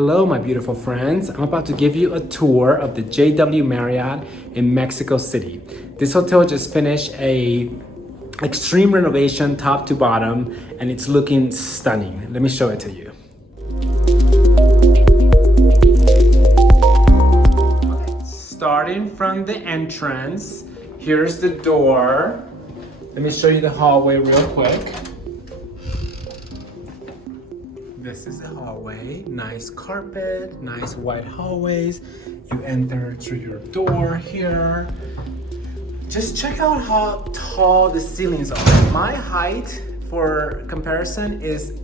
Hello, my beautiful friends. I'm about to give you a tour of the JW Marriott in Mexico City. This hotel just finished a extreme renovation top to bottom, and it's looking stunning. Let me show it to you. Okay, starting from the entrance, here's the door. Let me show you the hallway real quick. This is the hallway, nice carpet, nice white hallways. You enter through your door here. Just check out how tall the ceilings are. My height, for comparison, is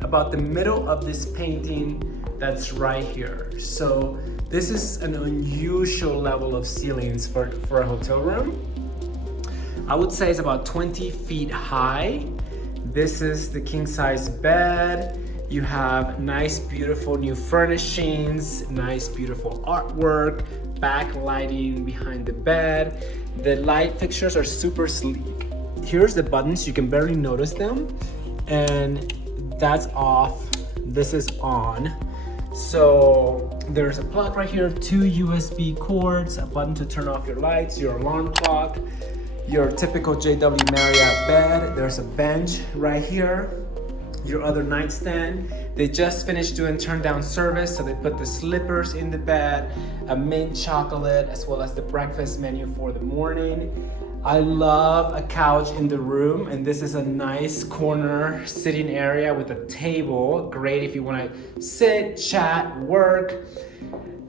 about the middle of this painting that's right here. So this is an unusual level of ceilings for a hotel room. I would say it's about 20 feet high. This is the king size bed. You have nice, beautiful new furnishings, nice, beautiful artwork, backlighting behind the bed. The light fixtures are super sleek. Here's the buttons, you can barely notice them. And that's off, this is on. So there's a plug right here, 2 USB cords, a button to turn off your lights, your alarm clock, your typical JW Marriott bed. There's a bench right here. Your other nightstand. They just finished doing turn down service, so they put the slippers in the bed, a mint chocolate, as well as the breakfast menu for the morning. I love a couch in the room, and this is a nice corner sitting area with a table. Great if you want to sit, chat, work.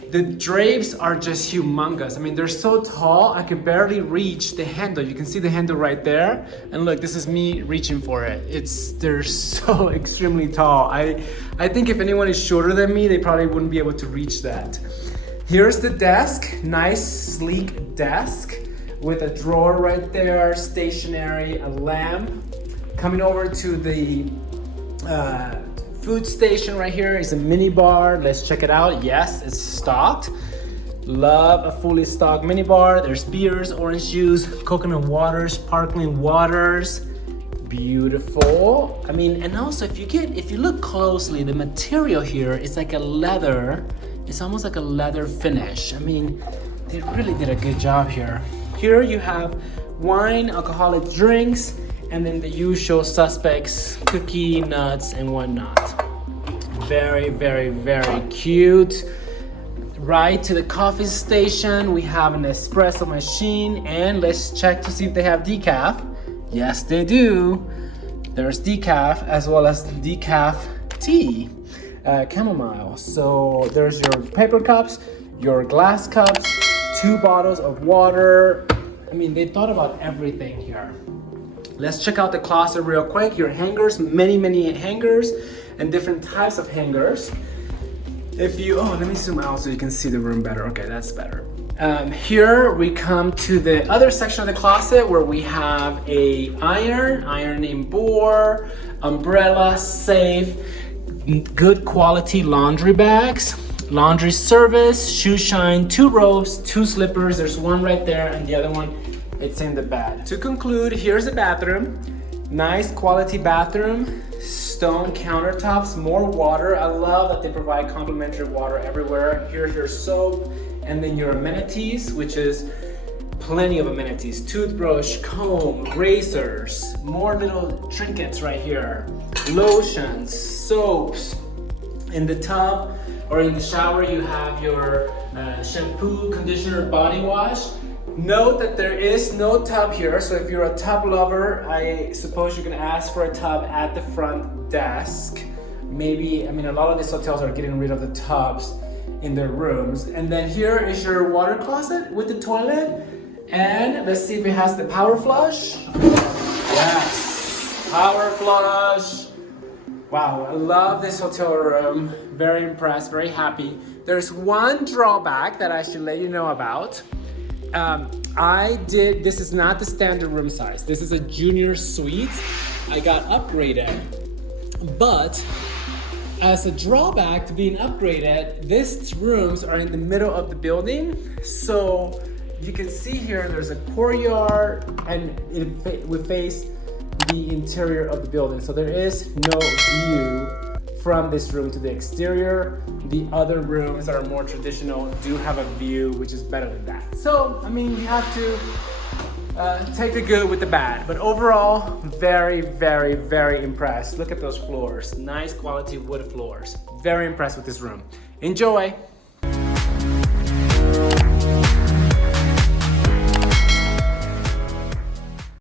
The drapes are just humongous. I mean, they're so tall, I can barely reach the handle. You can see the handle right there. And look, this is me reaching for it. They're so extremely tall. I think if anyone is shorter than me, they probably wouldn't be able to reach that. Here's the desk, nice, sleek desk with a drawer right there, stationery, a lamp. Coming over to the food station right here is a mini bar. Let's check it out. Yes, it's stocked. Love a fully stocked mini bar. There's beers, orange juice, coconut waters, sparkling waters. Beautiful. I mean, and also if you look closely, the material here is like a leather. It's almost like a leather finish. I mean, they really did a good job here. Here you have wine, alcoholic drinks, and then the usual suspects, cookie, nuts, and whatnot. Very, very, very cute. Right to the coffee station, we have an espresso machine, and let's check to see if they have decaf. Yes, they do. There's decaf, as well as decaf tea, chamomile. So there's your paper cups, your glass cups, 2 bottles of water. I mean, they thought about everything here. Let's check out the closet real quick. Your hangers, many hangers and different types of hangers. Let me zoom out so you can see the room better. Okay, that's better. Here we come to the other section of the closet where we have a ironing board, umbrella, safe, good quality laundry bags, laundry service, shoe shine, 2 robes, 2 slippers. There's one right there and the other one, it's in the bed. To conclude, here's the bathroom. Nice quality bathroom, stone countertops, more water. I love that they provide complimentary water everywhere. Here's your soap, and then your amenities, which is plenty of amenities. Toothbrush, comb, razors, more little trinkets right here. Lotions, soaps. In the tub or in the shower, you have your shampoo, conditioner, body wash. Note that there is no tub here, so if you're a tub lover, I suppose you can ask for a tub at the front desk. Maybe, I mean, a lot of these hotels are getting rid of the tubs in their rooms. And then here is your water closet with the toilet. And let's see if it has the power flush. Yes, power flush. Wow, I love this hotel room. Very impressed, very happy. There's one drawback that I should let you know about. This is not the standard room size. This is a junior suite. I got upgraded, but as a drawback to being upgraded, these rooms are in the middle of the building. So you can see here, there's a courtyard and it would face the interior of the building. So there is no view from this room to the exterior. The other rooms that are more traditional do have a view which is better than that. So, I mean, you have to take the good with the bad. But overall, very, very, very impressed. Look at those floors. Nice quality wood floors. Very impressed with this room. Enjoy!